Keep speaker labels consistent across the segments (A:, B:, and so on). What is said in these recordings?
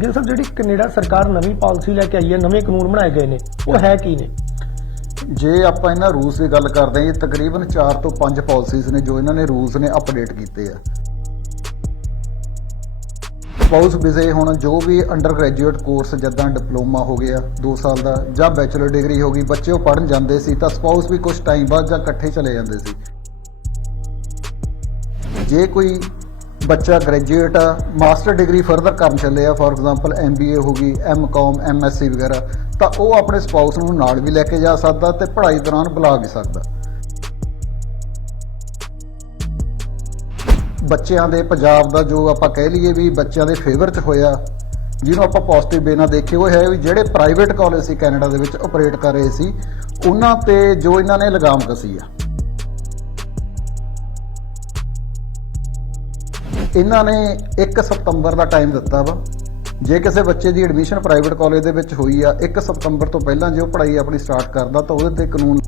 A: ਗਿਲ ਸਾਹਿਬ ਜਿਹੜੀ ਕੈਨੇਡਾ ਸਰਕਾਰ ਨਵੀਂ ਪਾਲਿਸੀ ਲੈ ਕੇ ਆਈ ਹੈ, ਨਵੇਂ ਕਾਨੂੰਨ ਬਣਾਏ ਗਏ ਨੇ, ਉਹ ਹੈ ਕੀ ਨੇ?
B: ਜੇ ਆਪਾਂ ਇਹਨਾਂ ਰੂਲਸ ਦੀ ਗੱਲ ਕਰਦੇ ਹਾਂ, ਇਹ ਤਕਰੀਬਨ 4 ਤੋਂ 5 ਪਾਲਿਸੀਜ਼ ਨੇ ਜੋ ਇਹਨਾਂ ਨੇ ਰੂਲਸ ਨੇ ਅਪਡੇਟ ਕੀਤੇ ਆ। ਸਪਾਊਸ ਵੀਜ਼ੇ ਹੁਣ ਜੋ ਵੀ ਅੰਡਰ ਗ੍ਰੈਜੂਏਟ ਕੋਰਸ ਜਿੱਦਾਂ ਡਿਪਲੋਮਾ ਹੋ ਗਿਆ 2 ਸਾਲ ਦਾ, ਜਾਂ ਬੈਚਲਰ ਡਿਗਰੀ ਹੋ ਗਈ, ਬੱਚੇ ਉਹ ਪੜਨ ਜਾਂਦੇ ਸੀ, ਤਾਂ ਸਪਾਊਸ ਵੀ ਕੁਝ ਟਾਈਮ ਬਾਅਦ ਜਾਂ ਇਕੱਠੇ ਚਲੇ ਜਾਂਦੇ ਸੀ। ਜੇ ਕੋਈ ਬੱਚਾ ਗ੍ਰੈਜੂਏਟ ਆ ਮਾਸਟਰ ਡਿਗਰੀ ਫਰਦਰ ਕਰਨ ਚੱਲੇ ਆ ਫੋਰ ਐਗਜ਼ਾਮਪਲ ਐਮਬੀਏ ਹੋ ਗਈ ਐਮਕਾਮ ਐਮਐਸਸੀ ਵਗੈਰਾ, ਤਾਂ ਉਹ ਆਪਣੇ ਸਪਾਊਸ ਨੂੰ ਨਾਲ ਵੀ ਲੈ ਕੇ ਜਾ ਸਕਦਾ ਤੇ ਪੜ੍ਹਾਈ ਦੌਰਾਨ ਬੁਲਾ ਵੀ ਸਕਦਾ। ਬੱਚਿਆਂ ਦੇ ਪੰਜਾਬ ਦਾ ਜੋ ਆਪਾਂ ਕਹਿ ਲਈਏ ਵੀ ਬੱਚਿਆਂ ਦੇ ਫੇਵਰ 'ਚ ਹੋਇਆ, ਜਿਹਨੂੰ ਆਪਾਂ ਪੋਜ਼ਿਟਿਵ ਵੇ ਨਾਲ ਦੇਖੀਏ ਉਹ ਹੈ ਵੀ ਜਿਹੜੇ ਪ੍ਰਾਈਵੇਟ ਕਾਲਜ ਸੀ ਕੈਨੇਡਾ ਦੇ ਵਿੱਚ ਆਪਰੇਟ ਕਰ ਰਹੇ ਸੀ, ਉਹਨਾਂ ਤੇ ਜੋ ਇਹਨਾਂ ਨੇ ਲਗਾਮ ਕਸੀ ਆ। ਇਹਨਾਂ ਨੇ 1 ਸਤੰਬਰ ਦਾ ਟਾਈਮ ਦਿੱਤਾ ਵਾ। ਜੇ ਕਿਸੇ ਬੱਚੇ ਦੀ ਐਡਮਿਸ਼ਨ ਪ੍ਰਾਈਵੇਟ ਕਾਲਜ ਦੇ ਵਿੱਚ ਹੋਈ ਆ 1 ਸਤੰਬਰ ਤੋਂ ਪਹਿਲਾਂ ਜੇ ਉਹ ਪੜ੍ਹਾਈ ਆਪਣੀ ਸਟਾਰਟ ਕਰਦਾ ਤਾਂ ਉਹਦੇ ਤੇ ਕਾਨੂੰਨ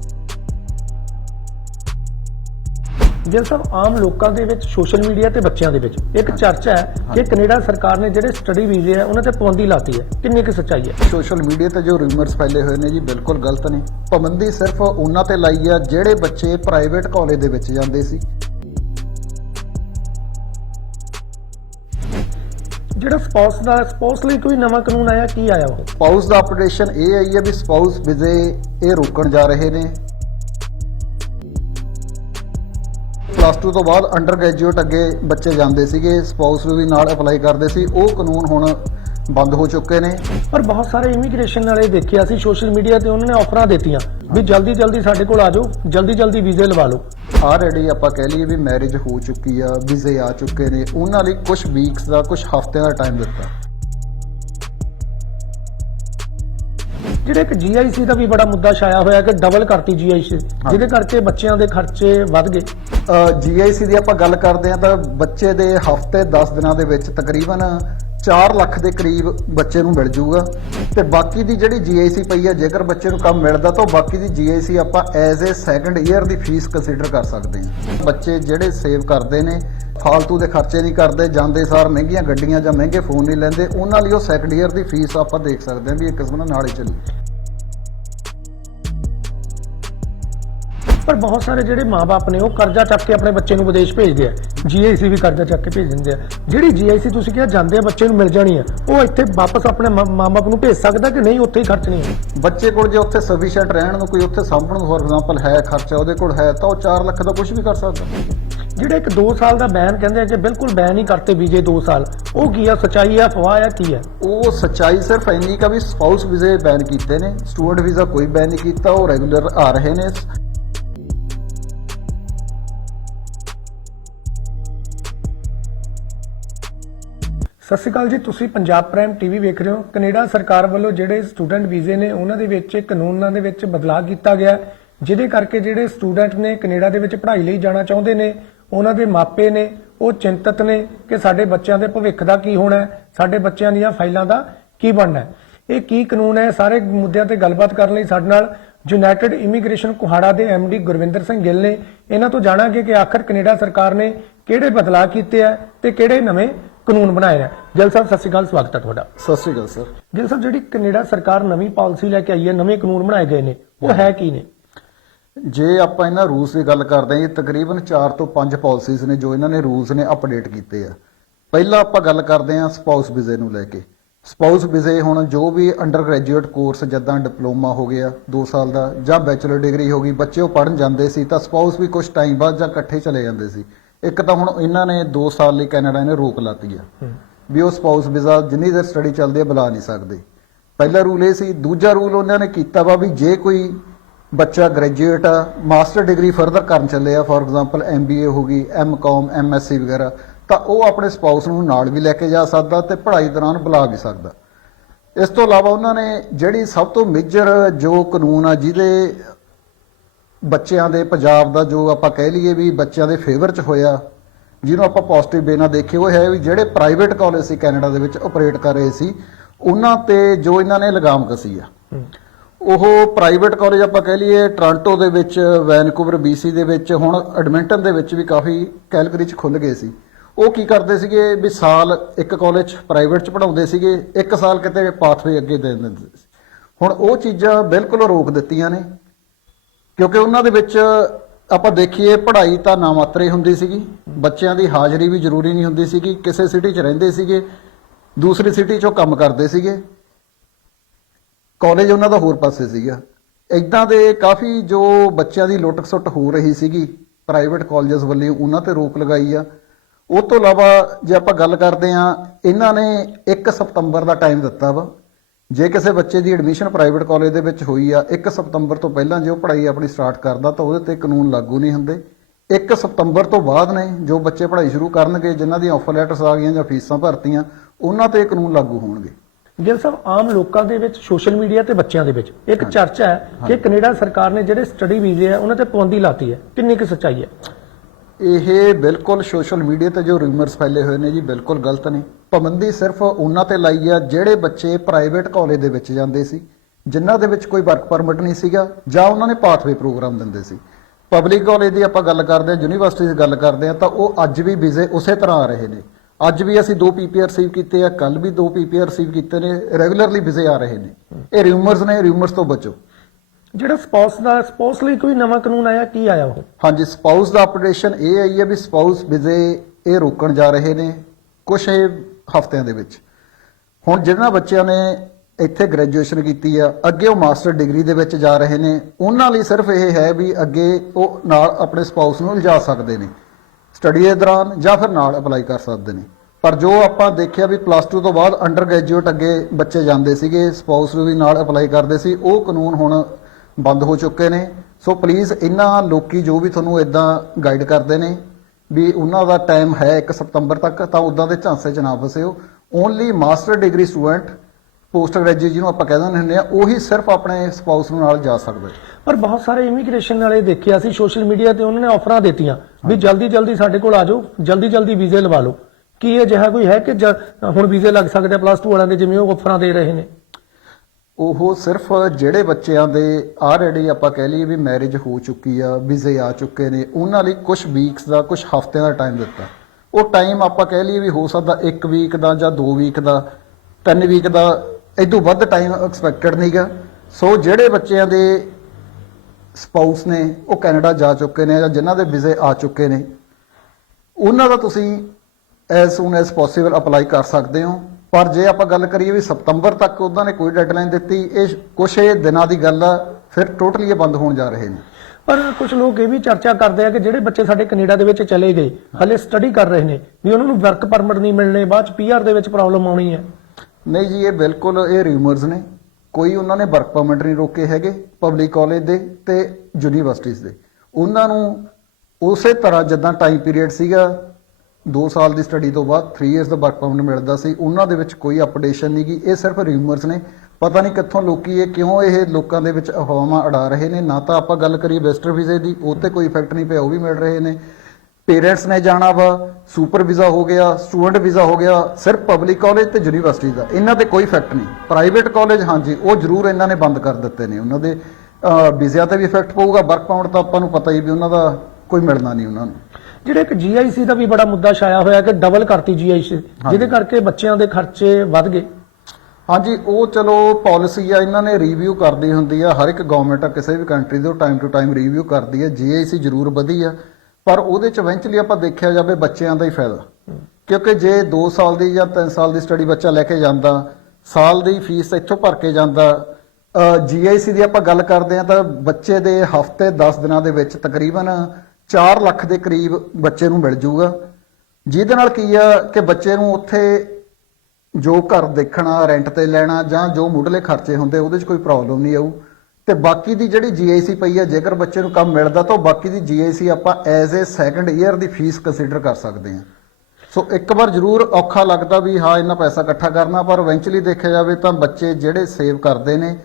A: ਗਿਲ ਸਾਹਿਬ ਆਮ ਲੋਕਾਂ ਦੇ ਵਿੱਚ ਸੋਸ਼ਲ ਮੀਡੀਆ ਤੇ ਬੱਚਿਆਂ ਦੇ ਵਿੱਚ ਇੱਕ ਚਰਚਾ ਹੈ ਕਿ ਕੈਨੇਡਾ ਸਰਕਾਰ ਨੇ ਜਿਹੜੇ ਸਟੱਡੀ ਵੀਜ਼ੇ ਹੈ ਉਹਨਾਂ ਤੇ ਪਾਬੰਦੀ ਲਾਤੀ ਹੈ। ਕਿੰਨੀ ਕੁ ਸੱਚਾਈ ਹੈ?
B: ਸੋਸ਼ਲ ਮੀਡੀਆ ਤੇ ਜੋ ਰਿਊਮਰਸ ਫੈਲੇ ਹੋਏ ਨੇ ਜੀ ਬਿਲਕੁਲ ਗਲਤ ਨੇ। ਪਾਬੰਦੀ ਸਿਰਫ ਉਹਨਾਂ ਤੇ ਲਾਈ ਆ ਜਿਹੜੇ ਬੱਚੇ ਪ੍ਰਾਈਵੇਟ ਕਾਲਜ ਦੇ ਵਿੱਚ ਜਾਂਦੇ ਸੀ।
A: ਜਿਹੜਾ ਸਪਾਊਸ ਦਾ ਸਪਾਊਸ ਲਈ ਕੋਈ ਨਵਾਂ ਕਾਨੂੰਨ ਆਇਆ, ਕੀ ਆਇਆ ਉਹ?
B: ਸਪਾਊਸ ਦਾ ਅਪਡੇਸ਼ਨ ਇਹ ਆਈ ਹੈ ਵੀ ਸਪਾਊਸ ਵੀਜ਼ੇ ਇਹ ਰੋਕਣ ਜਾ ਰਹੇ ਨੇ। ਪਲੱਸ 2 ਤੋਂ ਬਾਅਦ ਅੰਡਰ ਗ੍ਰੈਜੂਏਟ ਅੱਗੇ ਬੱਚੇ ਜਾਂਦੇ ਸੀਗੇ ਸਪਾਊਸ ਵੀ ਨਾਲ ਅਪਲਾਈ ਕਰਦੇ ਸੀ। ਉਹ ਕਾਨੂੰਨ ਹੁਣ ਬੰਦ ਹੋ ਚੁੱਕੇ ਨੇ।
A: ਪਰ ਬਹੁਤ ਸਾਰੇ ਇਮੀਗ੍ਰੇਸ਼ਨ ਵਾਲੇ ਦੇਖਿਆ ਸੀ ਸੋਸ਼ਲ ਮੀਡੀਆ ਤੇ ਉਹਨਾਂ ਨੇ ਆਫਰਾਂ ਦਿੱਤੀਆਂ ਵੀ ਜਲਦੀ ਜਲਦੀ ਸਾਡੇ ਕੋਲ ਆ ਜਾਓ ਜਲਦੀ ਜਲਦੀ ਵੀਜ਼ੇ ਲਵਾ ਲਓ।
B: ਆਲਰੇਡੀ ਆਪਾਂ ਕਹਿ ਲਈਏ ਵੀ ਮੈਰਿਜ ਹੋ ਚੁੱਕੀ ਆ ਵੀਜ਼ੇ ਆ ਚੁੱਕੇ ਨੇ। ਉਹਨਾਂ ਲਈ ਕੁਝ ਵੀਕਸ ਦਾ ਕੁਝ ਹਫ਼ਤਿਆਂ ਦਾ ਟਾਈਮ ਦਿੱਤਾ।
A: ਜਿਹੜੇ ਇੱਕ ਜੀਆਈਸੀ ਦਾ ਵੀ ਬੜਾ ਮੁੱਦਾ ਛਾਇਆ ਹੋਇਆ ਕਿ ਡਬਲ ਕਰਤੀ ਜੀਆਈਸੀ ਜਿਹਦੇ ਕਰਕੇ ਬੱਚਿਆਂ ਦੇ ਖਰਚੇ ਵੱਧ ਗਏ।
B: ਜੀਆਈਸੀ ਦੀ ਆਪਾਂ ਗੱਲ ਕਰਦੇ ਆ ਤਾਂ ਬੱਚੇ ਦੇ ਹਫ਼ਤੇ 10 ਦਿਨਾਂ ਦੇ ਵਿੱਚ ਤਕਰੀਬਨ 4 ਲੱਖ ਦੇ ਕਰੀਬ ਬੱਚੇ ਨੂੰ ਮਿਲ ਜੂਗਾ ਤੇ ਬਾਕੀ ਦੀ ਜਿਹੜੀ ਜੀਆਈਸੀ ਪਈ ਹੈ ਜੇਕਰ ਬੱਚੇ ਨੂੰ ਕੰਮ ਮਿਲਦਾ ਤਾਂ ਉਹ ਬਾਕੀ ਦੀ ਜੀਆਈਸੀ ਆਪਾਂ ਐਜ਼ ਅ ਸੈਕੰਡ ਈਅਰ ਦੀ ਫੀਸ ਕੰਸੀਡਰ ਕਰ ਸਕਦੇ ਹਾਂ। ਬੱਚੇ ਜਿਹੜੇ ਸੇਵ ਕਰਦੇ ਨੇ, ਫਾਲਤੂ ਦੇ ਖਰਚੇ ਨਹੀਂ ਕਰਦੇ, ਜਾਂਦੇ ਸਾਰ ਮਹਿੰਗੀਆਂ ਗੱਡੀਆਂ ਜਾਂ ਮਹਿੰਗੇ ਫੋਨ ਨਹੀਂ ਲੈਂਦੇ, ਉਹਨਾਂ ਲਈ ਉਹ ਸੈਕੰਡ ਈਅਰ ਦੀ ਫੀਸ ਆਪਾਂ ਦੇਖ ਸਕਦੇ ਹਾਂ ਵੀ ਇੱਕ ਕਿਸਮ ਨਾਲ ਨਾਲ ਹੀ ਚੱਲੀ।
A: ਪਰ ਬਹੁਤ ਸਾਰੇ ਜਿਹੜੇ ਮਾਪੇ ਨੇ ਉਹ ਕਰਜ਼ਾ ਚੱਕ ਕੇ ਆਪਣੇ ਬੱਚੇ ਨੂੰ ਵਿਦੇਸ਼ ਭੇਜਦੇ ਆ। ਜੀਆਈਸੀ ਵੀ ਕਰਜ਼ਾ ਚੱਕ ਕੇ ਭੇਜ ਦਿੰਦੇ ਆ। ਜਿਹੜੀ ਜੀਆਈਸੀ ਤੁਸੀਂ ਕਿਹਾ ਜਾਂਦੇ ਆ ਬੱਚੇ ਨੂੰ ਮਿਲ ਜਾਣੀ ਆ ਉਹ ਇੱਥੇ ਵਾਪਸ ਆਪਣੇ ਮਾਪੇ ਨੂੰ ਭੇਜ ਸਕਦਾ ਕਿ ਨਹੀਂ? ਉੱਥੇ ਹੀ ਖਰਚਣੀ ਹੈ
B: ਬੱਚੇ ਕੋਲ ਜੇ ਉੱਥੇ ਸਫੀਸ਼ੀਐਂਟ ਰਹਿਣ ਨੂੰ ਕੋਈ ਉੱਥੇ ਸਾਂਭਣ ਨੂੰ ਫੋਰ ਐਗਜ਼ਾਮਪਲ ਹੈ ਖਰਚਾ ਉਹਦੇ ਕੋਲ ਹੈ ਤਾਂ ਉਹ 4 ਲੱਖ ਦਾ ਕੁਝ ਵੀ ਕਰ ਸਕਦਾ।
A: ਜਿਹੜੇ ਇੱਕ 2 ਸਾਲ ਦਾ ਬੈਨ ਕਹਿੰਦੇ ਆ ਕਿ ਬਿਲਕੁਲ ਬੈਨ ਹੀ ਕਰਤੇ ਵੀਜ਼ੇ 2 ਸਾਲ ਉਹ ਕੀ ਆ ਸਚਾਈ ਆ ਫਵਾਹ ਆ ਕੀ ਆ?
B: ਉਹ ਸੱਚਾਈ ਸਿਰਫ ਇੰਨੀ ਕਾ ਵੀ ਸਪਾਊਸ ਵੀਜ਼ੇ ਬੈਨ ਕੀਤੇ ਨੇ ਸਟੂਡੈਂਟ ਵੀਜ਼ਾ ਕੋਈ ਬੈਨ ਨਹੀਂ ਕੀਤਾ ਉਹ ਰੈਗੂਲਰ ਆ ਰਹੇ ਨੇ।
A: ਸਤਿ ਸ਼੍ਰੀ ਅਕਾਲ ਜੀ, ਤੁਸੀਂ ਪੰਜਾਬ ਪ੍ਰਾਈਮ ਟੀਵੀ ਵੇਖ ਰਹੇ ਹੋ। ਕੈਨੇਡਾ ਸਰਕਾਰ ਵੱਲੋਂ ਜਿਹੜੇ ਸਟੂਡੈਂਟ ਵੀਜ਼ੇ ਨੇ, ਉਹਨਾਂ ਦੇ ਵਿੱਚ, ਕਾਨੂੰਨਾਂ ਦੇ ਵਿੱਚ ਬਦਲਾਅ ਕੀਤਾ ਗਿਆ ਜਿਹਦੇ ਕਰਕੇ ਜਿਹੜੇ ਸਟੂਡੈਂਟ ਨੇ ਕੈਨੇਡਾ ਦੇ ਵਿੱਚ ਪੜ੍ਹਾਈ ਲਈ ਜਾਣਾ ਚਾਹੁੰਦੇ ਨੇ, ਉਹਨਾਂ ਦੇ ਮਾਪੇ ਨੇ, ਉਹ ਚਿੰਤਤ ਨੇ ਕਿ ਸਾਡੇ ਬੱਚਿਆਂ ਦੇ ਭਵਿੱਖ ਦਾ ਕੀ ਹੋਣਾ ਸਾਡੇ ਬੱਚਿਆਂ ਦੀਆਂ ਫਾਈਲਾਂ ਦਾ ਕੀ ਬਣਨਾ ਇਹ ਕੀ ਕਾਨੂੰਨ ਹੈ, ਸਾਰੇ ਮੁੱਦਿਆਂ ਤੇ ਗੱਲਬਾਤ ਕਰਨ ਲਈ ਸਾਡੇ ਨਾਲ ਯੂਨਾਈਟਿਡ ਇਮੀਗ੍ਰੇਸ਼ਨ ਕੁਹਾੜਾ ਦੇ ਐਮਡੀ ਗੁਰਵਿੰਦਰ ਸਿੰਘ ਗਿੱਲ ਨੇ। ਇਹਨਾਂ ਤੋਂ ਜਾਣਾਂਗੇ ਕਿ ਆਖਰ ਕੈਨੇਡਾ ਸਰਕਾਰ ਨੇ ਕਿਹੜੇ ਬਦਲਾਅ ਕੀਤੇ ਆ ਤੇ ਕਿਹੜੇ ਨਵੇਂ ਕਾਨੂੰਨ ਬਣਾਏ ਆ ਗਿੱਲ ਸਾਹਿਬ ਸਤਿ ਸ਼੍ਰੀ ਅਕਾਲ ਸਵਾਗਤ ਹੈ ਤੁਹਾਡਾ।
B: ਸਤਿ ਸ਼੍ਰੀ ਅਕਾਲ ਸਰ।
A: ਗਿੱਲ ਸਾਹਿਬ ਜਿਹੜੀ ਕੈਨੇਡਾ ਸਰਕਾਰ ਨਵੀਂ ਪਾਲਿਸੀ ਲੈ ਕੇ ਆਈ ਹੈ ਨਵੇਂ ਕਾਨੂੰਨ ਬਣਾਏ ਗਏ ਨੇ ਉਹ ਹੈ ਕੀ ਨੇ?
B: ਜੇ ਆਪਾਂ ਇਹਨਾਂ ਰੂਲਸ ਦੀ ਗੱਲ ਕਰਦੇ ਹਾਂ ਇਹ ਤਕਰੀਬਨ 4 ਤੋਂ 5 ਪਾਲਿਸੀਜ਼ ਨੇ ਜੋ ਇਹਨਾਂ ਨੇ ਰੂਲਸ ਨੇ ਅਪਡੇਟ ਕੀਤੇ ਆ। ਪਹਿਲਾਂ ਆਪਾਂ ਗੱਲ ਕਰਦੇ ਹਾਂ ਸਪਾਊਸ ਵੀਜ਼ੇ ਨੂੰ ਲੈ ਕੇ। ਸਪਾਊਸ ਵੀਜ਼ੇ ਹੁਣ ਜੋ ਵੀ ਅੰਡਰ ਗ੍ਰੈਜੂਏਟ ਕੋਰਸ ਜਦਾਂ ਡਿਪਲੋਮਾ ਹੋ ਗਿਆ 2 ਸਾਲ ਦਾ ਜਾਂ ਬੈਚਲਰ ਡਿਗਰੀ ਹੋ ਗਈ ਬੱਚੇ ਉਹ ਪੜਨ ਜਾਂਦੇ ਸੀ ਤਾਂ ਸਪਾਊਸ ਵੀ ਕੁਝ ਟਾਈਮ ਬਾਅਦ ਜਾਂ ਇਕੱਠੇ ਚਲੇ ਜਾਂਦੇ ਸੀ। ਇੱਕ ਤਾਂ ਹੁਣ ਇਹਨਾਂ ਨੇ 2 ਸਾਲ ਲਈ ਕੈਨੇਡਾ ਨੇ ਰੋਕ ਲਾਤੀ ਆ। ਵੀ ਉਹ ਸਪਾਊਸ ਵੀਜ਼ਾ ਜਿੰਨੀ ਦੇਰ ਸਟੱਡੀ ਚੱਲਦੀ ਹੈ ਬੁਲਾ ਨਹੀਂ ਸਕਦੇ। ਪਹਿਲਾ ਰੂਲ ਇਹ ਸੀ ਦੂਜਾ ਰੂਲ ਉਹਨਾਂ ਨੇ ਕੀਤਾ ਵਾ ਵੀ ਜੇ ਕੋਈ ਬੱਚਾ ਗ੍ਰੈਜੂਏਟ ਆ ਮਾਸਟਰ ਡਿਗਰੀ ਫਰਦਰ ਕਰਨ ਚੱਲੇ ਆ ਫੋਰ ਐਗਜ਼ਾਮਪਲ ਐਮਬੀਏ ਹੋ ਗਈ ਐਮਕਾਮ ਐਮਐਸਸੀ ਵਗੈਰਾ ਤਾਂ ਉਹ ਆਪਣੇ ਸਪਾਊਸ ਨੂੰ ਨਾਲ ਵੀ ਲੈ ਕੇ ਜਾ ਸਕਦਾ ਤੇ ਪੜ੍ਹਾਈ ਦੌਰਾਨ ਬੁਲਾ ਵੀ ਸਕਦਾ। ਇਸ ਤੋਂ ਇਲਾਵਾ ਉਹਨਾਂ ਨੇ ਜਿਹੜੀ ਸਭ ਤੋਂ ਮੇਜਰ ਜੋ ਕਾਨੂੰਨ ਆ ਜਿਹਦੇ ਬੱਚਿਆਂ ਦੇ ਪੰਜਾਬ ਦਾ ਜੋ ਆਪਾਂ ਕਹਿ ਲਈਏ ਵੀ ਬੱਚਿਆਂ ਦੇ ਫੇਵਰ 'ਚ ਹੋਇਆ ਜਿਹਨੂੰ ਆਪਾਂ ਪੋਜ਼ਿਟਿਵ ਵੇ ਨਾਲ ਦੇਖੀਏ ਉਹ ਹੈ ਵੀ ਜਿਹੜੇ ਪ੍ਰਾਈਵੇਟ ਕਾਲਜ ਸੀ ਕੈਨੇਡਾ ਦੇ ਵਿੱਚ ਆਪਰੇਟ ਕਰ ਰਹੇ ਸੀ ਉਹਨਾਂ ਤੇ ਜੋ ਇਹਨਾਂ ਨੇ ਲਗਾਮ ਕਸੀ ਆ। ਉਹ ਪ੍ਰਾਈਵੇਟ ਕਾਲਜ ਆਪਾਂ ਕਹਿ ਲਈਏ ਟੋਰਾਂਟੋ ਦੇ ਵਿੱਚ ਵੈਨਕੂਵਰ BC ਦੇ ਵਿੱਚ ਹੁਣ ਐਡਮਿੰਟਨ ਦੇ ਵਿੱਚ ਵੀ ਕਾਫੀ ਕੈਲਗਰੀ 'ਚ ਖੁੱਲ ਗਏ ਸੀ। ਉਹ ਕੀ ਕਰਦੇ ਸੀਗੇ ਵੀ ਸਾਲ ਇੱਕ ਕਾਲਜ ਪ੍ਰਾਈਵੇਟ ਚ ਪੜਾਉਂਦੇ ਸੀਗੇ ਇੱਕ ਸਾਲ ਕਿਤੇ ਪਾਥਵੇ ਅੱਗੇ ਦੇ ਦਿੰਦੇ ਸੀ। ਹੁਣ ਉਹ ਚੀਜ਼ਾਂ ਬਿਲਕੁਲ ਰੋਕ ਦਿੱਤੀਆਂ ਨੇ। ਕਿਉਂਕਿ ਉਹਨਾਂ ਦੇ ਵਿੱਚ ਆਪਾਂ ਦੇਖੀਏ ਪੜ੍ਹਾਈ ਤਾਂ ਨਾਮਾਤਰੇ ਹੁੰਦੀ ਸੀਗੀ। ਬੱਚਿਆਂ ਦੀ ਹਾਜ਼ਰੀ ਵੀ ਜ਼ਰੂਰੀ ਨਹੀਂ ਹੁੰਦੀ ਸੀਗੀ। ਕਿਸੇ ਸਿਟੀ 'ਚ ਰਹਿੰਦੇ ਸੀਗੇ, ਦੂਸਰੀ ਸਿਟੀ 'ਚੋਂ ਕੰਮ ਕਰਦੇ ਸੀਗੇ। ਕਾਲਜ ਉਹਨਾਂ ਦਾ ਹੋਰ ਪਾਸੇ ਸੀਗਾ। ਇਦਾਂ ਦੇ ਕਾਫੀ ਜੋ ਬੱਚਿਆਂ ਦੀ ਲੁੱਟ ਸੁੱਟ ਹੋ ਰਹੀ ਸੀਗੀ ਪ੍ਰਾਈਵੇਟ ਕਾਲਜਸ ਵੱਲੋਂ ਉਹਨਾਂ ਤੇ ਰੋਕ ਲਗਾਈ ਆ। ਉਹ ਤੋਂ ਇਲਾਵਾ ਜੇ ਆਪਾਂ ਗੱਲ ਕਰਦੇ ਆ ਇਹਨਾਂ ਨੇ 1 ਸਤੰਬਰ ਦਾ ਟਾਈਮ ਦਿੱਤਾ ਵਾ। ਜੇ ਕਿਸੇ ਬੱਚੇ ਦੀ ਐਡਮਿਸ਼ਨ ਪ੍ਰਾਈਵੇਟ ਕਾਲਜ ਦੇ ਵਿੱਚ ਹੋਈ ਆ 1 ਸਤੰਬਰ ਤੋਂ ਪਹਿਲਾਂ ਜੇ ਉਹ ਪੜ੍ਹਾਈ ਆਪਣੀ ਸਟਾਰਟ ਕਰਦਾ ਤਾਂ ਉਹਦੇ ਤੇ ਕਾਨੂੰਨ ਲਾਗੂ ਨਹੀਂ ਹੁੰਦੇ। 1 ਸਤੰਬਰ ਤੋਂ ਬਾਅਦ ਨੇ ਜੋ ਬੱਚੇ ਪੜ੍ਹਾਈ ਸ਼ੁਰੂ ਕਰਨਗੇ ਜਿਨ੍ਹਾਂ ਦੀਆਂ ਆਫਰ ਲੈਟਰਸ ਆ ਗਈਆਂ ਜਾਂ ਫੀਸਾਂ ਭਰਤੀਆਂ ਉਹਨਾਂ ਤੇ ਕਾਨੂੰਨ ਲਾਗੂ ਹੋਣਗੇ।
A: ਗਿੱਲ ਸਾਹਿਬ ਆਮ ਲੋਕਾਂ ਦੇ ਵਿੱਚ ਸੋਸ਼ਲ ਮੀਡੀਆ ਤੇ ਬੱਚਿਆਂ ਦੇ ਵਿੱਚ ਇੱਕ ਚਰਚਾ ਹੈ ਕਿ ਕੈਨੇਡਾ ਸਰਕਾਰ ਨੇ ਜਿਹੜੇ ਸਟੱਡੀ ਵੀਜ਼ੇ ਆ ਉਹਨਾਂ ਤੇ ਪਾਬੰਦੀ ਲਾਤੀ ਹੈ। ਕਿੰਨੀ ਕੁ ਸੱਚਾਈ ਹੈ?
B: ਇਹ ਬਿਲਕੁਲ ਸੋਸ਼ਲ ਮੀਡੀਆ ਤੇ ਜੋ ਰਿਊਮਰਸ ਫੈਲੇ ਹੋਏ ਨੇ ਜੀ, ਬਿਲਕੁਲ ਗਲਤ ਨੇ। ਪਾਬੰਦੀ ਸਿਰਫ ਉਹਨਾਂ ਤੇ ਲਾਈ ਆ ਜਿਹੜੇ ਬੱਚੇ ਪ੍ਰਾਈਵੇਟ ਕਾਲਜ ਦੇ ਵਿੱਚ ਜਾਂਦੇ ਸੀ, ਜਿਨ੍ਹਾਂ ਦੇ ਵਿੱਚ ਕੋਈ ਵਰਕ ਪਰਮਿਟ ਨਹੀਂ ਸੀਗਾ, ਜਾਂ ਉਹਨਾਂ ਨੇ ਪਾਥਵੇ ਪ੍ਰੋਗਰਾਮ ਦਿੰਦੇ ਸੀ। ਪਬਲਿਕ ਕਾਲਜ ਦੀ ਆਪਾਂ ਗੱਲ ਕਰਦੇ ਹਾਂ ਯੂਨੀਵਰਸਿਟੀ ਦੀ ਗੱਲ ਕਰਦੇ ਹਾਂ, ਤਾਂ ਉਹ ਅੱਜ ਵੀ ਵੀਜ਼ੇ ਉਸੇ ਤਰ੍ਹਾਂ ਆ ਰਹੇ ਨੇ। ਅੱਜ ਵੀ ਅਸੀਂ ਦੋ ਪੀਪੀਆਰ ਰਿਸੀਵ ਕੀਤੇ ਆ ਕੱਲ ਵੀ ਦੋ ਪੀਪੀਆਰ ਰਿਸੀਵ ਕੀਤੇ ਨੇ ਰੈਗੂਲਰਲੀ ਵੀਜ਼ੇ ਆ ਰਹੇ ਨੇ। ਇਹ ਰਿਊਮਰਸ ਨੇ ਰਿਊਮਰਸ ਤੋਂ ਬਚੋ।
A: ਜਿਹੜਾ ਸਪਾਊਸ ਦਾ, ਸਪਾਊਸ ਲਈ ਕੋਈ ਨਵਾਂ ਕਾਨੂੰਨ ਆਇਆ, ਕੀ ਆਇਆ ਉਹ?
B: ਹਾਂਜੀ, ਸਪਾਊਸ ਦਾ ਅਪਡੇਸ਼ਨ ਇਹ ਆਈ ਹੈ ਵੀ ਸਪਾਊਸ ਵੀਜ਼ੇ ਇਹ ਰੋਕਣ ਜਾ ਰਹੇ ਨੇ ਕੁਝ ਇਹ ਹਫ਼ਤਿਆਂ ਦੇ ਵਿੱਚ। ਹੁਣ ਜਿਹਨਾਂ ਬੱਚਿਆਂ ਨੇ ਇੱਥੇ ਗ੍ਰੈਜੂਏਸ਼ਨ ਕੀਤੀ ਆ, ਅੱਗੇ ਉਹ ਮਾਸਟਰ ਡਿਗਰੀ ਦੇ ਵਿੱਚ ਜਾ ਰਹੇ ਨੇ, ਉਹਨਾਂ ਲਈ ਸਿਰਫ ਇਹ ਹੈ ਵੀ ਅੱਗੇ ਉਹ ਨਾਲ ਆਪਣੇ ਸਪਾਊਸ ਨੂੰ ਲਿਜਾ ਸਕਦੇ ਨੇ ਸਟੱਡੀ ਦੇ ਦੌਰਾਨ ਜਾਂ ਫਿਰ ਨਾਲ ਅਪਲਾਈ ਕਰ ਸਕਦੇ ਨੇ। ਪਰ ਜੋ ਆਪਾਂ ਦੇਖਿਆ ਵੀ ਪਲੱਸ 2 ਤੋਂ ਬਾਅਦ ਅੰਡਰ ਗ੍ਰੈਜੂਏਟ ਅੱਗੇ ਬੱਚੇ ਜਾਂਦੇ ਸੀਗੇ, ਸਪਾਊਸ ਨੂੰ ਵੀ ਨਾਲ ਅਪਲਾਈ ਕਰਦੇ ਸੀ, ਉਹ ਕਾਨੂੰਨ ਹੁਣ ਬੰਦ ਹੋ ਚੁੱਕੇ ਨੇ। ਸੋ ਪਲੀਜ਼ ਇਹਨਾਂ ਲੋਕੀ ਜੋ ਵੀ ਤੁਹਾਨੂੰ ਇਦਾਂ ਗਾਈਡ ਕਰਦੇ ਨੇ ਵੀ ਉਹਨਾਂ ਦਾ ਟਾਈਮ ਹੈ 1 ਸਤੰਬਰ ਤੱਕ ਤਾਂ ਉਦਾਂ ਦੇ ਝਾਂਸੇ 'ਚ ਨਾ ਫਸਿਓ। Only master degree student postgraduate ਜਿਹਨੂੰ ਆਪਾਂ ਕਹਿ ਦਿੰਦੇ ਹੁੰਦੇ ਆ ਉਹੀ ਸਿਰਫ ਆਪਣੇ ਸਪਾਊਸ ਨੂੰ ਨਾਲ ਜਾ ਸਕਦੇ।
A: ਪਰ ਬਹੁਤ ਸਾਰੇ ਇਮੀਗ੍ਰੇਸ਼ਨ ਵਾਲੇ ਦੇਖਿਆ ਸੀ ਸੋਸ਼ਲ ਮੀਡੀਆ ਤੇ ਉਹਨਾਂ ਨੇ ਆਫਰਾਂ ਦਿੱਤੀਆਂ ਵੀ ਜਲਦੀ ਜਲਦੀ ਸਾਡੇ ਕੋਲ ਆ ਜਾਓ ਜਲਦੀ ਜਲਦੀ ਵੀਜ਼ੇ ਲਵਾ ਲਓ। ਕੀ ਇਹ ਜਿਹਾ ਕੋਈ ਹੈ ਕਿ ਹੁਣ ਵੀਜ਼ੇ ਲੱਗ ਸਕਦੇ ਆ ਪਲੱਸ 2 ਵਾਲਿਆਂ ਦੇ ਜਿਵੇਂ ਉਹ ਆਫਰਾਂ ਦੇ ਰਹੇ ਨੇ?
B: ਉਹ ਸਿਰਫ ਜਿਹੜੇ ਬੱਚਿਆਂ ਦੇ ਆਲਰੇਡੀ ਆਪਾਂ ਕਹਿ ਲਈਏ ਵੀ ਮੈਰਿਜ ਹੋ ਚੁੱਕੀ ਆ ਵੀਜ਼ੇ ਆ ਚੁੱਕੇ ਨੇ, ਉਹਨਾਂ ਲਈ ਕੁਝ ਵੀਕਸ ਦਾ ਕੁਝ ਹਫ਼ਤਿਆਂ ਦਾ ਟਾਈਮ ਦਿੱਤਾ। ਉਹ ਟਾਈਮ ਆਪਾਂ ਕਹਿ ਲਈਏ ਵੀ ਹੋ ਸਕਦਾ 1 ਵੀਕ ਦਾ ਜਾਂ 2 ਵੀਕ ਦਾ 3 ਵੀਕ ਦਾ ਇਦੋਂ ਵੱਧ ਟਾਈਮ ਐਕਸਪੈਕਟਡ ਨਹੀਂਗਾ। ਸੋ ਜਿਹੜੇ ਬੱਚਿਆਂ ਦੇ ਸਪਾਊਸ ਨੇ, ਉਹ ਕੈਨੇਡਾ ਜਾ ਚੁੱਕੇ ਨੇ ਜਾਂ ਜਿਨ੍ਹਾਂ ਦੇ ਵੀਜ਼ੇ ਆ ਚੁੱਕੇ ਨੇ, ਉਹਨਾਂ ਦਾ ਤੁਸੀਂ as soon as possible apply ਕਰ ਸਕਦੇ ਹੋ। ਪਰ ਜੇ ਆਪਾਂ ਗੱਲ ਕਰੀਏ ਵੀ ਸਤੰਬਰ ਤੱਕ ਉਹਨਾਂ ਨੇ ਕੋਈ ਡੈਡਲਾਈਨ ਦਿੱਤੀ ਇਹ ਕੁਛ ਇਹ ਦਿਨਾਂ ਦੀ ਗੱਲ ਆ ਫਿਰ ਟੋਟਲੀ ਇਹ ਬੰਦ ਹੋਣ ਜਾ ਰਹੇ ਨੇ।
A: ਪਰ ਕੁਝ ਲੋਕ ਇਹ ਵੀ ਚਰਚਾ ਕਰਦੇ ਆ ਕਿ ਜਿਹੜੇ ਬੱਚੇ ਸਾਡੇ ਕੈਨੇਡਾ ਦੇ ਵਿੱਚ ਚਲੇ ਗਏ ਹਲੇ ਸਟੱਡੀ ਕਰ ਰਹੇ ਨੇ ਵੀ ਉਹਨਾਂ ਨੂੰ ਵਰਕ ਪਰਮਿਟ ਨਹੀਂ ਮਿਲਣੇ ਬਾਅਦ ਚ ਪੀਆਰ ਦੇ ਵਿੱਚ ਪ੍ਰੋਬਲਮ ਆਉਣੀ ਹੈ।
B: ਨਹੀਂ ਜੀ ਇਹ ਬਿਲਕੁਲ ਇਹ ਰਿਊਮਰਸ ਨੇ। ਕੋਈ ਉਹਨਾਂ ਨੇ ਵਰਕ ਪਰਮਿਟ ਨਹੀਂ ਰੋਕੇ ਹੈਗੇ ਪਬਲਿਕ ਕਾਲਜ ਦੇ ਤੇ ਯੂਨੀਵਰਸਿਟੀਜ਼ ਦੇ। ਉਹਨਾਂ ਨੂੰ ਉਸੇ ਤਰ੍ਹਾਂ ਜਿੱਦਾਂ ਟਾਈਮ ਪੀਰੀਅਡ ਸੀਗਾ 2 ਸਾਲ ਦੀ ਸਟੱਡੀ ਤੋਂ ਬਾਅਦ 3 ਇਅਰਸ ਦਾ ਵਰਕ ਪਰਮਿਟ ਮਿਲਦਾ ਸੀ। ਉਹਨਾਂ ਦੇ ਵਿੱਚ ਕੋਈ ਅਪਡੇਸ਼ਨ ਨਹੀਂ ਗੀ ਇਹ ਸਿਰਫ ਰਿਊਮਰਸ ਨੇ। ਪਤਾ ਨਹੀਂ ਕਿੱਥੋਂ ਲੋਕੀ ਇਹ ਕਿਉਂ ਇਹ ਲੋਕਾਂ ਦੇ ਵਿੱਚ ਅਫਵਾਹਾਂ ਅੜਾ ਰਹੇ ਨੇ। ਨਾ ਤਾਂ ਆਪਾਂ ਗੱਲ ਕਰੀਏ ਵੈਸਟਰ ਵੀਜ਼ੇ ਦੀ, ਉਹ ਤੇ ਕੋਈ ਇਫੈਕਟ ਨਹੀਂ ਪਿਆ, ਉਹ ਵੀ ਮਿਲ ਰਹੇ ਨੇ। ਪੇਰੈਂਟਸ ਨੇ ਜਾਣਾ ਵਾ ਸੁਪਰ ਵੀਜ਼ਾ ਹੋ ਗਿਆ ਸਟੂਡੈਂਟ ਵੀਜ਼ਾ ਹੋ ਗਿਆ, ਸਿਰਫ ਪਬਲਿਕ ਕਾਲਜ ਤੇ ਯੂਨੀਵਰਸਿਟੀ ਦਾ। ਇਹਨਾਂ ਤੇ ਕੋਈ ਇਫੈਕਟ ਨਹੀਂ। ਪ੍ਰਾਈਵੇਟ ਕਾਲਜ ਹਾਂਜੀ, ਉਹ ਜ਼ਰੂਰ ਇਹਨਾਂ ਨੇ ਬੰਦ ਕਰ ਦਿੱਤੇ ਨੇ। ਉਹਨਾਂ ਦੇ ਵੀਜ਼ਿਆਂ ਤੇ ਵੀ ਇਫੈਕਟ ਪਊਗਾ। ਵਰਕ ਪਰਮਿਟ ਤਾਂ ਆਪਾਂ ਨੂੰ ਪਤਾ ਹੀ ਵੀ ਉਹਨਾਂ ਦਾ ਕੋਈ ਮਿਲਣਾ ਨਹੀਂ ਉਹਨਾਂ ਨੂੰ।
A: ਜਿਹੜੇ ਇੱਕ ਜੀਆਈਸੀ ਦਾ ਵੀ ਬੜਾ ਮੁੱਦਾ ਛਾਇਆ ਹੋਇਆ ਕਿ ਡਬਲ ਕਰਤੀ ਜੀਆਈਸੀ ਜਿਹਦੇ ਕਰਕੇ ਬੱਚਿਆਂ ਦੇ ਖਰਚੇ ਵੱਧ ਗਏ।
B: ਹਾਂਜੀ ਉਹ ਚਲੋ ਪਾਲਿਸੀ ਆ ਇਹਨਾਂ ਨੇ ਰਿਵਿਊ ਕਰਦੀ ਹੁੰਦੀ ਆ। ਹਰ ਇੱਕ ਗਵਰਨਮੈਂਟ ਆ ਕਿਸੇ ਵੀ ਕੰਟਰੀ ਦੇ ਟਾਈਮ ਟੂ ਟਾਈਮ ਰਿਵਿਊ ਕਰਦੀ ਆ। ਜੀਆਈਸੀ ਜ਼ਰੂਰ ਵਧੀ ਆ ਪਰ ਉਹਦੇ ਚ ਇਵੈਂਚੁਅਲੀ ਆਪਾਂ ਦੇਖਿਆ ਜਾਵੇ ਬੱਚਿਆਂ ਦਾ ਹੀ ਫਾਇਦਾ। ਕਿਉਂਕਿ ਜੇ 2 ਸਾਲ ਦੀ ਜਾਂ 3 ਸਾਲ ਦੀ ਸਟੱਡੀ ਬੱਚਾ ਲੈ ਕੇ ਜਾਂਦਾ ਸਾਲ ਦੀ ਫੀਸ ਇੱਥੋਂ ਭਰ ਕੇ ਜਾਂਦਾ ਜੀਆਈਸੀ ਦੀ ਆਪਾਂ ਗੱਲ ਕਰਦੇ ਆ ਤਾਂ ਬੱਚੇ ਦੇ ਹਫ਼ਤੇ 10 ਦਿਨਾਂ ਦੇ ਵਿੱਚ ਤਕਰੀਬਨ 4 ਲੱਖ ਦੇ ਕਰੀਬ ਬੱਚੇ ਨੂੰ ਮਿਲ ਜੂਗਾ। ਜਿਹਦੇ ਨਾਲ ਕੀ ਆ ਕਿ ਬੱਚੇ ਨੂੰ ਉੱਥੇ ਜੋ ਘਰ ਦੇਖਣਾ ਰੈਂਟ ਤੇ ਲੈਣਾ ਜਾਂ ਜੋ ਮੁੱਢਲੇ ਖਰਚੇ ਹੁੰਦੇ, ਉਹਦੇ 'ਚ ਕੋਈ ਪ੍ਰੋਬਲਮ ਨਹੀਂ ਆਊ। ਤੇ ਬਾਕੀ ਦੀ ਜਿਹੜੀ ਜੀਆਈਸੀ ਪਈ ਆ, ਜੇਕਰ ਬੱਚੇ ਨੂੰ ਕੰਮ ਮਿਲਦਾ ਤਾਂ ਉਹ ਬਾਕੀ ਦੀ ਜੀਆਈਸੀ ਆਪਾਂ ਐਜ਼ ਅ ਸੈਕੰਡ ਈਅਰ ਦੀ ਫੀਸ ਕੰਸੀਡਰ ਕਰ ਸਕਦੇ ਹਾਂ ਸੋ ਇੱਕ ਵਾਰ ਜ਼ਰੂਰ ਔਖਾ ਲੱਗਦਾ ਵੀ ਹਾਂ, ਇੰਨਾ ਪੈਸਾ ਇਕੱਠਾ ਕਰਨਾ, ਪਰ ਇਵੈਂਚੁਅਲੀ ਦੇਖਿਆ ਜਾਵੇ ਤਾਂ ਬੱਚੇ ਜਿਹੜੇ ਸੇਵ ਕਰਦੇ ਨੇ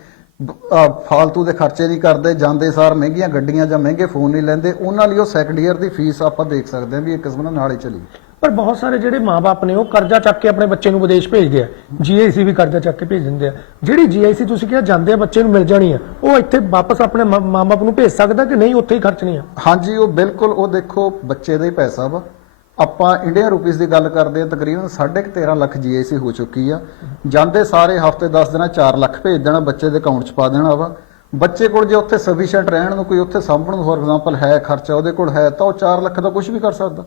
B: ਫਾਲਤੂ ਦੇ ਖਰਚੇ ਨਹੀਂ ਕਰਦੇ ਜਾਂਦੇ ਸਾਰ ਮਹਿੰਗੀਆਂ ਗੱਡੀਆਂ ਜਾਂ ਮਹਿੰਗੇ ਫੋਨ ਨਹੀਂ ਲੈਂਦੇ ਉਹਨਾਂ ਲਈ ਉਹ ਸੈਕੰਡ ਈਅਰ ਦੀ ਫੀਸ ਆਪਾਂ ਦੇਖ ਸਕਦੇ ਹਾਂ ਵੀ ਇੱਕ ਕਿਸਮ ਨਾਲ ਨਾਲ ਚਲੀ।
A: ਪਰ ਬਹੁਤ ਸਾਰੇ ਜਿਹੜੇ ਮਾਪੇ ਨੇ ਉਹ ਕਰਜ਼ਾ ਚੱਕ ਕੇ ਆਪਣੇ ਬੱਚੇ ਨੂੰ ਵਿਦੇਸ਼ ਭੇਜਦੇ ਆ। ਜੀਆਈਸੀ ਵੀ ਕਰਜ਼ਾ ਚੱਕ ਕੇ ਭੇਜ ਦਿੰਦੇ ਆ। ਜਿਹੜੀ ਜੀਆਈਸੀ ਤੁਸੀਂ ਕਿਹਾ ਜਾਂਦੇ ਆ ਬੱਚੇ ਨੂੰ ਮਿਲ ਜਾਣੀ ਆ ਉਹ ਇੱਥੇ ਵਾਪਸ ਆਪਣੇ ਮਾਪੇ ਨੂੰ ਭੇਜ ਸਕਦਾ ਕਿ ਨਹੀਂ? ਉੱਥੇ ਹੀ ਖਰਚਣੀ ਆ।
B: ਹਾਂਜੀ ਉਹ ਬਿਲਕੁਲ ਉਹ ਦੇਖੋ ਬੱਚੇ ਦਾ ਹੀ ਪੈਸਾ ਵਾ। ਆਪਾਂ ਇੰਡੀਅਨ ਰੁਪੀਸ ਦੀ ਗੱਲ ਕਰਦੇ ਹਾਂ ਤਕਰੀਬਨ 13.5 ਲੱਖ ਜੀਆਈਸੀ ਹੋ ਚੁੱਕੀ ਆ। ਜਾਂਦੇ ਸਾਰੇ ਹਫ਼ਤੇ 10 ਦਿਨਾਂ 4 ਲੱਖ ਭੇਜ ਦੇਣਾ ਬੱਚੇ ਦੇ ਅਕਾਊਂਟ 'ਚ ਪਾ ਦੇਣਾ ਵਾ। ਬੱਚੇ ਕੋਲ ਜੇ ਉੱਥੇ ਸਫੀਸ਼ੀਐਂਟ ਰਹਿਣ ਨੂੰ ਕੋਈ ਉੱਥੇ ਸਾਂਭਣ ਨੂੰ ਫੋਰ ਐਗਜ਼ਾਮਪਲ ਹੈ ਖਰਚਾ ਉਹਦੇ ਕੋਲ ਹੈ ਤਾਂ ਉਹ 4 ਲੱਖ ਦਾ ਕੁਝ ਵੀ ਕਰ ਸਕਦਾ।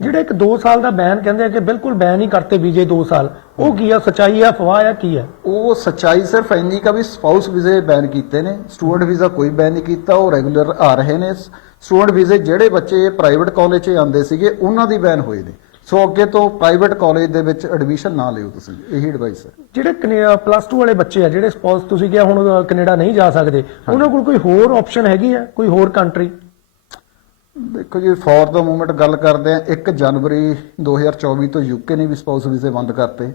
A: ਜਿਹੜਾ ਇੱਕ 2 ਸਾਲ ਦਾ ਬੈਨ ਕਹਿੰਦੇ ਆ ਕਿ ਬਿਲਕੁਲ ਬੈਨ ਹੀ ਕਰਤੇ ਵੀਜ਼ੇ 2 ਸਾਲ ਉਹ ਕੀ ਆ ਸਚਾਈ ਆ ਅਫਵਾਹ ਆ ਕੀ ਆ?
B: ਉਹ ਸੱਚਾਈ ਸਿਰਫ ਇੰਨੀ ਕਾ ਵੀ ਸਪਾਊਸ ਵੀਜ਼ੇ ਬੈਨ ਕੀਤੇ ਨੇ ਸਟੂਡੈਂਟ ਵੀਜ਼ਾ ਕੋਈ ਬੈਨ ਨਹੀਂ ਕੀਤਾ ਉਹ ਰੈਗੂਲਰ ਆ ਰਹੇ ਨੇ। ਸਟੂਡੈਂਟ ਵੀਜ਼ੇ ਜਿਹੜੇ ਬੱਚੇ ਪ੍ਰਾਈਵੇਟ ਕਾਲਜ 'ਚ ਆਉਂਦੇ ਸੀਗੇ ਉਹਨਾਂ ਦੀ ਬੈਨ ਹੋਏ ਨੇ ਸੋ ਅੱਗੇ ਤੋਂ ਪ੍ਰਾਈਵੇਟ ਕਾਲਜ ਦੇ ਵਿੱਚ ਐਡਮਿਸ਼ਨ ਨਾ ਲਿਓ ਤੁਸੀਂ। ਇਹੀ ਐਡਵਾਈਸ ਹੈ।
A: ਜਿਹੜੇ ਪਲੱਸ 2 ਵਾਲੇ ਬੱਚੇ ਆ ਜਿਹੜੇ ਸਪੋਜ਼ ਤੁਸੀਂ ਕਿਹਾ ਹੁਣ ਕੈਨੇਡਾ ਨਹੀਂ ਜਾ ਸਕਦੇ ਉਹਨਾਂ ਕੋਲ ਕੋਈ ਹੋਰ ਆਪਸ਼ਨ ਹੈਗੀ ਆ? ਕੋਈ ਹੋਰ ਕੰਟਰੀ
B: ਦੇਖੋ ਜੀ ਫੋਰ ਦਾ ਮੂਮੈਂਟ ਗੱਲ ਕਰਦੇ ਆ 1 ਜਨਵਰੀ 2024 ਤੋਂ ਯੂਕੇ ਨੇ ਵੀ ਸਪਾਊਸ ਵੀਜ਼ੇ ਬੰਦ ਕਰਤੇ।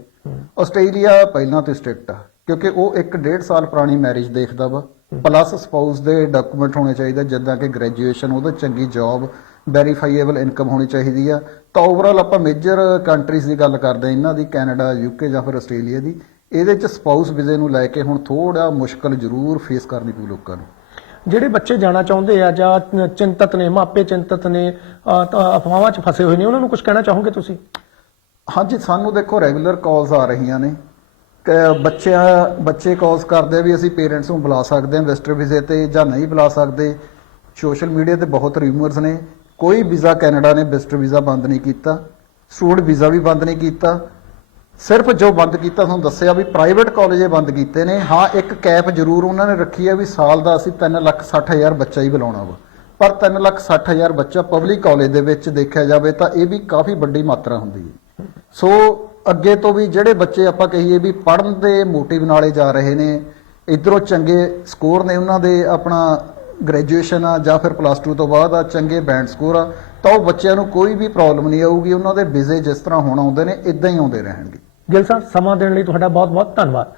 B: ਆਸਟ੍ਰੇਲੀਆ ਪਹਿਲਾਂ ਤੋਂ ਸਟ੍ਰਿਕਟ ਆ। ਕਿਉਂਕਿ ਉਹ ਇੱਕ ਡੇਢ ਸਾਲ ਪੁਰਾਣੀ ਮੈਰਿਜ ਦੇਖਦਾ ਵਾ। ਪਲੱਸ ਸਪਾਊਸ ਦੇ ਡਾਕੂਮੈਂਟ ਹੋਣੇ ਚਾਹੀਦੇ ਜਿੱਦਾਂ ਕਿ ਗ੍ਰੈਜੂਏਸ਼ਨ ਉਹਦਾ ਚੰਗੀ ਜੌਬ ਵੈਰੀਫਾਈਏਬਲ ਇਨਕਮ ਹੋਣੀ ਚਾਹੀਦੀ ਆ। ਤਾਂ ਓਵਰਆਲ ਆਪਾਂ ਮੇਜਰ ਕੰਟਰੀਜ਼ ਦੀ ਗੱਲ ਕਰਦੇ ਆ ਇਹਨਾਂ ਦੀ ਕੈਨੇਡਾ ਯੂਕੇ ਜਾਂ ਫਿਰ ਆਸਟ੍ਰੇਲੀਆ ਦੀ। ਇਹਦੇ ਚ ਸਪਾਊਸ ਵੀਜ਼ੇ ਨੂੰ ਲੈ ਕੇ ਹੁਣ ਥੋੜਾ ਮੁਸ਼ਕਲ ਜ਼ਰੂਰ ਫੇਸ ਕਰਨੀ ਪਊ ਲੋਕਾਂ ਨੂੰ।
A: ਜਿਹੜੇ ਬੱਚੇ ਜਾਣਾ ਚਾਹੁੰਦੇ ਆ ਜਾਂ ਚਿੰਤਤ ਨੇ ਮਾਪੇ ਚਿੰਤਤ ਨੇ ਤਾਂ ਅਫਵਾਹਾਂ 'ਚ ਫਸੇ ਹੋਏ ਨੇ ਉਹਨਾਂ ਨੂੰ ਕੁਝ ਕਹਿਣਾ ਚਾਹੋਗੇ ਤੁਸੀਂ?
B: ਹਾਂਜੀ ਸਾਨੂੰ ਦੇਖੋ ਰੈਗੂਲਰ ਕਾਲਸ ਆ ਰਹੀਆਂ ਨੇ। ਬੱਚਿਆਂ, ਬੱਚੇ ਕਾਲਸ ਕਰਦੇ ਵੀ ਅਸੀਂ ਪੇਰੈਂਟਸ ਨੂੰ ਬੁਲਾ ਸਕਦੇ ਹਾਂ ਵਿਜ਼ਟਰ ਵੀਜ਼ੇ ਤੇ ਜਾਂ ਨਹੀਂ ਬੁਲਾ ਸਕਦੇ। ਸੋਸ਼ਲ ਮੀਡੀਆ ਤੇ ਬਹੁਤ ਰਿਊਮਰਸ ਨੇ। ਕੋਈ ਵੀਜ਼ਾ ਕੈਨੇਡਾ ਨੇ ਵਿਜ਼ਟਰ ਵੀਜ਼ਾ ਬੰਦ ਨਹੀਂ ਕੀਤਾ। ਸਟੂਡੈਂਟ ਵੀਜ਼ਾ ਵੀ ਬੰਦ ਨਹੀਂ ਕੀਤਾ। ਸਿਰਫ ਜੋ ਬੰਦ ਕੀਤਾ ਤੁਹਾਨੂੰ ਦੱਸਿਆ ਵੀ ਪ੍ਰਾਈਵੇਟ ਕਾਲਜੇ ਬੰਦ ਕੀਤੇ ਨੇ। ਹਾਂ, ਇੱਕ ਕੈਪ ਜ਼ਰੂਰ ਉਹਨਾਂ ਨੇ ਰੱਖੀ ਹੈ ਵੀ ਸਾਲ ਦਾ ਅਸੀਂ 3 ਲੱਖ 60 ਹਜ਼ਾਰ ਬੱਚਾ ਹੀ ਬੁਲਾਉਣਾ ਵਾ। ਪਰ 3 ਲੱਖ 60 ਹਜ਼ਾਰ ਬੱਚਾ ਪਬਲਿਕ ਕਾਲਜ ਦੇ ਵਿੱਚ ਦੇਖਿਆ ਜਾਵੇ ਤਾਂ ਇਹ ਵੀ ਕਾਫੀ ਵੱਡੀ ਮਾਤਰਾ ਹੁੰਦੀ ਹੈ। ਸੋ ਅੱਗੇ ਤੋਂ ਵੀ ਜਿਹੜੇ ਬੱਚੇ ਆਪਾਂ ਕਹੀਏ ਵੀ ਪੜ੍ਹਨ ਦੇ ਮੋਟਿਵ ਨਾਲੇ ਜਾ ਰਹੇ ਨੇ, ਇਧਰੋਂ ਚੰਗੇ ਸਕੋਰ ਨੇ ਉਹਨਾਂ ਦੇ ਆਪਣਾ ਗ੍ਰੈਜੂਏਸ਼ਨ ਆ ਜਾਂ ਫਿਰ ਪਲੱਸ 2 ਤੋਂ ਬਾਅਦ ਆ, ਚੰਗੇ ਬੈਂਡ ਸਕੋਰ ਆ, ਤਾਂ ਉਹ ਬੱਚਿਆਂ ਨੂੰ ਕੋਈ ਵੀ ਪ੍ਰੋਬਲਮ ਨਹੀਂ ਆਊਗੀ, ਉਹਨਾਂ ਦੇ ਵੀਜ਼ੇ ਜਿਸ ਤਰ੍ਹਾਂ ਹੁਣ ਆਉਂਦੇ ਨੇ ਇਦਾਂ ਹੀ ਆਉਂਦੇ ਰਹਿਣਗੇ।
A: ਗਿਲ ਸਾਹਿਬ, ਸਮਾਂ ਦੇਣ ਲਈ ਤੁਹਾਡਾ ਬਹੁਤ-ਬਹੁਤ ਧੰਨਵਾਦ।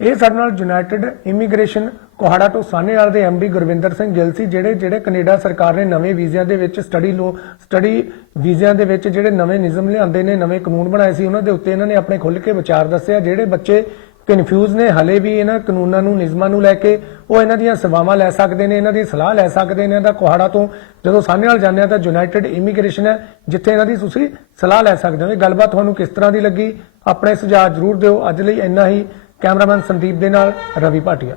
A: ਇਹ ਸਾਡੇ ਨਾਲ ਯੂਨਾਈਟਿਡ ਇਮੀਗ੍ਰੇਸ਼ਨ ਕੋਹਾੜਾ ਤੋਂ ਸਾਨੇਵਾਲ ਦੇ ਐਮਡੀ ਗੁਰਵਿੰਦਰ ਸਿੰਘ ਗਿੱਲ ਸੀ, ਜਿਹੜੇ ਜਿਹੜੇ ਕੈਨੇਡਾ ਸਰਕਾਰ ਨੇ ਨਵੇਂ ਵੀਜ਼ਿਆਂ ਦੇ ਵਿੱਚ ਸਟੱਡੀ ਲੋ ਸਟੱਡੀ ਵੀਜ਼ਿਆਂ ਦੇ ਵਿੱਚ ਜਿਹੜੇ ਨਵੇਂ ਨਿਯਮ ਲਿਆਂਦੇ ਨੇ, ਨਵੇਂ ਕਾਨੂੰਨ ਬਣਾਏ ਸੀ, ਉਹਨਾਂ ਦੇ ਉੱਤੇ ਇਹਨਾਂ ਨੇ ਆਪਣੇ ਖੁੱਲ੍ਹ ਕੇ ਵਿਚਾਰ ਦੱਸਿਆ। ਜਿਹੜੇ ਬੱਚੇ ਕਨਫਿਊਜ਼ ਨੇ, ਹਲੇ ਵੀ ਇਹਨਾਂ ਕਾਨੂੰਨਾਂ ਨੂੰ, ਨਿਯਮਾਂ ਨੂੰ ਲੈ ਕੇ ਉਹ ਇਹਨਾਂ ਦੀਆਂ ਸੇਵਾਵਾਂ ਲੈ ਸਕਦੇ ਨੇ, ਇਹਨਾਂ ਦੀ ਸਲਾਹ ਲੈ ਸਕਦੇ ਨੇ ਇਹਦਾ ਕੋਹਾੜਾ ਤੋਂ ਜਦੋਂ ਸਾਹਨੇਵਾਲ ਜਾਂਦੇ ਆ ਤਾਂ ਯੂਨਾਈਟਿਡ ਇਮੀਗ੍ਰੇਸ਼ਨ ਹੈ, ਜਿੱਥੇ ਇਹਨਾਂ ਦੀ ਤੁਸੀਂ ਸਲਾਹ ਲੈ ਸਕਦੇ ਹੋ। ਇਹ ਗੱਲਬਾਤ ਤੁਹਾਨੂੰ ਕਿਸ ਤਰ੍ਹਾਂ ਦੀ ਲੱਗੀ? ਆਪਣੇ ਸੁਝਾਅ ਜ਼ਰੂਰ ਦਿਓ। ਅੱਜ ਲਈ ਇੰਨਾ ਹੀ। ਕੈਮਰਾਮੈਨ ਸੰਦੀਪ ਦੇ ਨਾਲ ਰਵੀ ਭਾਟੀਆ।